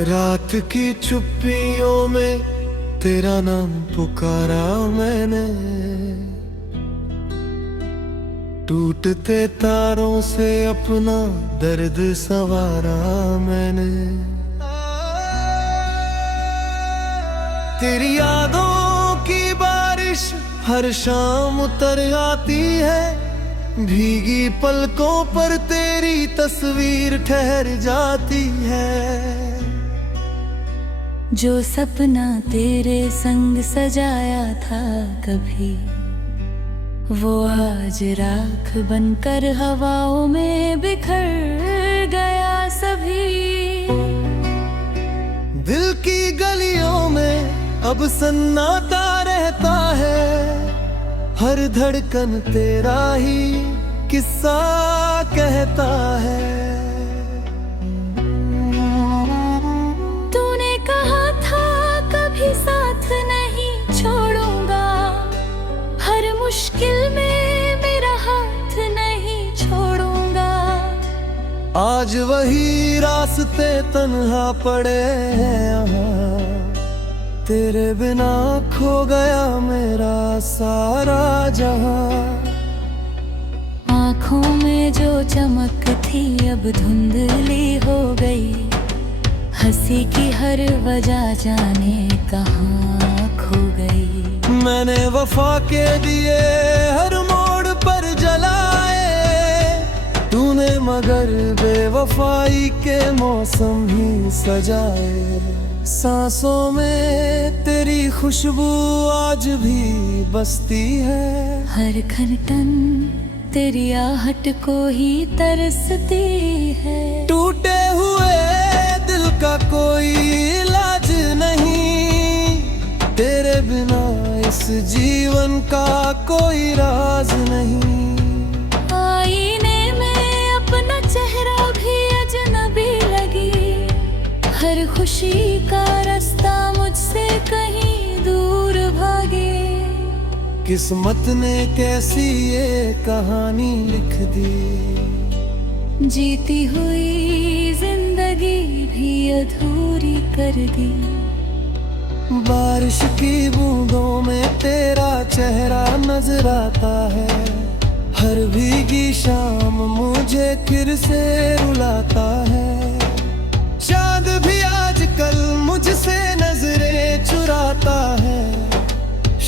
रात की चुप्पियों में तेरा नाम पुकारा मैंने, टूटते तारों से अपना दर्द संवारा मैंने। तेरी यादों की बारिश हर शाम उतर आती है, भीगी पलकों पर तेरी तस्वीर ठहर जाती है। जो सपना तेरे संग सजाया था कभी, वो आज राख बनकर हवाओं में बिखर गया सभी। दिल की गलियों में अब सन्नाटा रहता है, हर धड़कन तेरा ही किस्सा कहता है। तूने कहा था कभी साथ नहीं छोड़ूंगा, हर मुश्किल में मेरा हाथ नहीं छोड़ूंगा। आज वही रास्ते तन्हा पड़े हैं यहाँ, तेरे बिना खो गया मेरा सारा जहां। आँखों में जो चमक थी अब धुंधली हो गई, हंसी की हर वजह जाने कहाँ खो गई। मैंने वफा के दिए हर मोड़ पर जलाए, तूने मगर बेवफाई के मौसम ही सजाए। सांसों में तेरी खुशबू आज भी बसती है, हर खनतन तेरी आहट को ही तरसती है। टूटे हुए दिल का कोई इलाज नहीं, तेरे बिना इस जीवन का कोई राज नहीं। आईने में अपना चेहरा भी अजनबी लगी, हर खुशी का रास्ता मुझसे कहीं दूर भागे। किस्मत ने कैसी ये कहानी लिख दी, जीती हुई जिंदगी भी अधूरी कर दी। बारिश की बूंदों में तेरा चेहरा नजर आता है, हर भीगी शाम मुझे फिर से रुलाता है। चाँद भी आजकल मुझसे नजरें चुराता है,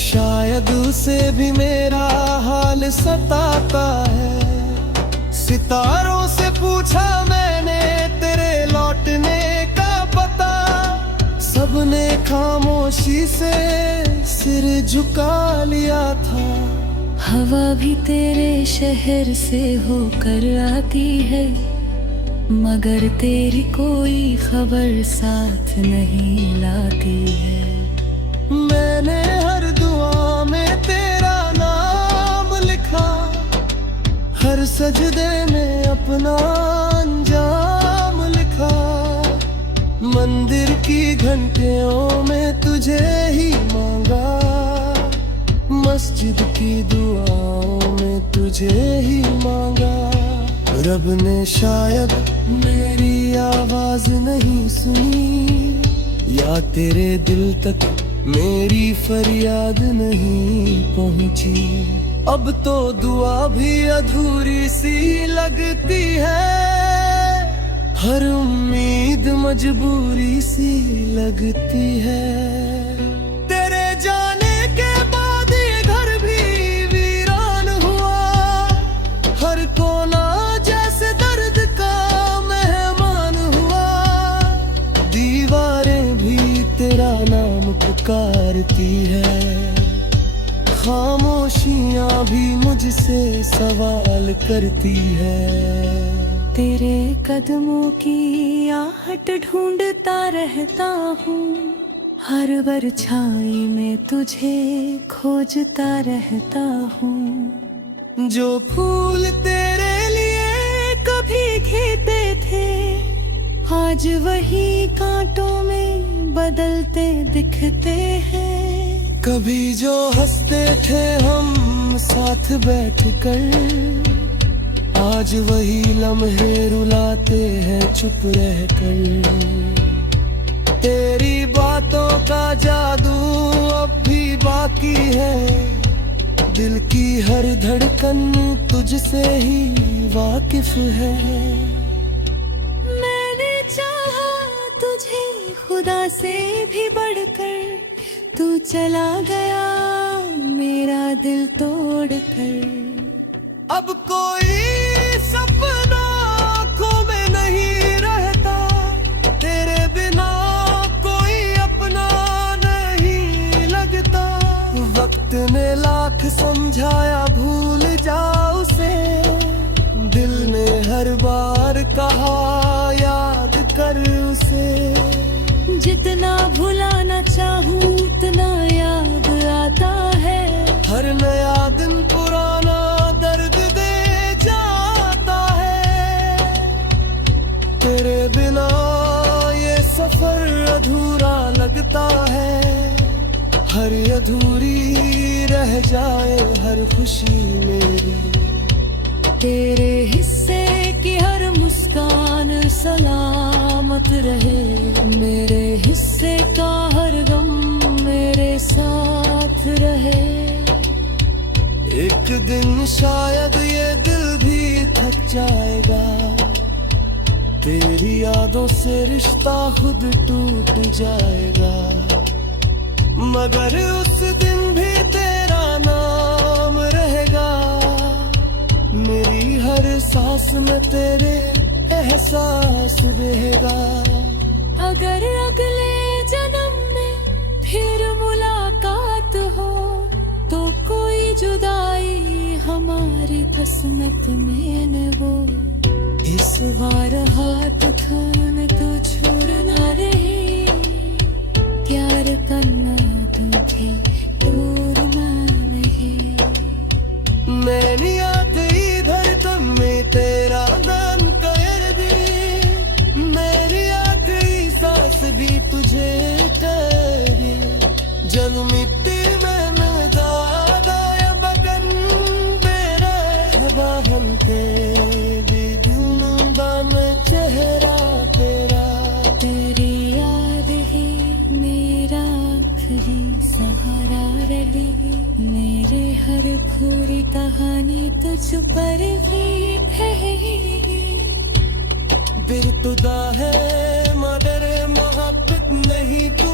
शायद उसे भी मेरा हाल सताता है। सितारों से पूछा मैंने तेरे लौटने का पता, सबने खामोशी से सिर झुका लिया था। हवा भी तेरे शहर से होकर आती है, मगर तेरी कोई खबर साथ नहीं लाती है। मैंने हर दुआ में तेरा नाम लिखा, हर सजदे में अपना अंजाम लिखा। मंदिर की घंटियों में तुझे ही मांगा, मस्जिद की दुआओं में तुझे ही मांगा। रब ने शायद मेरी आवाज नहीं सुनी, या तेरे दिल तक मेरी फरियाद नहीं पहुंची। अब तो दुआ भी अधूरी सी लगती है, हर उम्मीद मजबूरी सी लगती है। तेरे जाने के बाद ये घर भी वीरान हुआ, हर कोना जैसे दर्द का मेहमान हुआ। दीवारें भी तेरा नाम पुकारती है, खामोशियां भी मुझसे सवाल करती है। तेरे कदमों की आहट ढूंढता रहता हूँ, हर परछाई में तुझे खोजता रहता हूँ। जो फूल तेरे लिए कभी खिलते थे, आज वही कांटों में बदलते दिखते हैं। कभी जो हंसते थे हम साथ बैठकर, आज वही लम्हे रुलाते हैं चुप रहकर। तेरी बातों का जादू अब भी बाकी है, दिल की हर धड़कन तुझसे ही वाकिफ है। मैंने चाहा तुझे खुदा से भी बढ़कर, तू चला गया मेरा दिल तोड़ कर। अब कोई सपना आँखों में नहीं रहता, तेरे बिना कोई अपना नहीं लगता। वक्त ने लाख समझाया भूल जा उसे, दिल ने हर बार कहा याद कर उसे। जितना भुलाना चाहूं उतना याद आता है, हर नया दिन पुराना दर्द दे जाता है। तेरे बिना ये सफर अधूरा लगता है, हर अधूरी रह जाए हर खुशी मेरी। तेरे हिस्से की हर मुस्कान सलामत रहे, मेरे हिस्से का हर गम मेरे साथ रहे। एक दिन शायद ये दिल भी थक जाएगा, तेरी यादों से रिश्ता खुद टूट जाएगा। मगर उस दिन भी तेरा नाम रहेगा, मेरी हर सांस में तेरे एहसास रहेगा। अगर अगले जन्म में फिर मुलाकात हो, तो कोई जुदाई हमारी किस्मत में न हो। इस बार हाथ थाम तो छोड़ना रहे, प्यार करना तुझे छोड़ना नहीं। मैंने आखिरी धड़कन में तेरा नाम कर दी, मेरी आखिरी सांस भी तुझे तेरी। जल मिट्टी में मिलता गया बगन मेरा वाहन तेरी दिलुबा में चेहरा तेरा। तेरी याद ही मेरा आखिरी सहारा रही, मेरे हर पूरी कहानी तुझ पर ही ठहरी। बिरतुदा है मगर मोहब्बत नहीं तू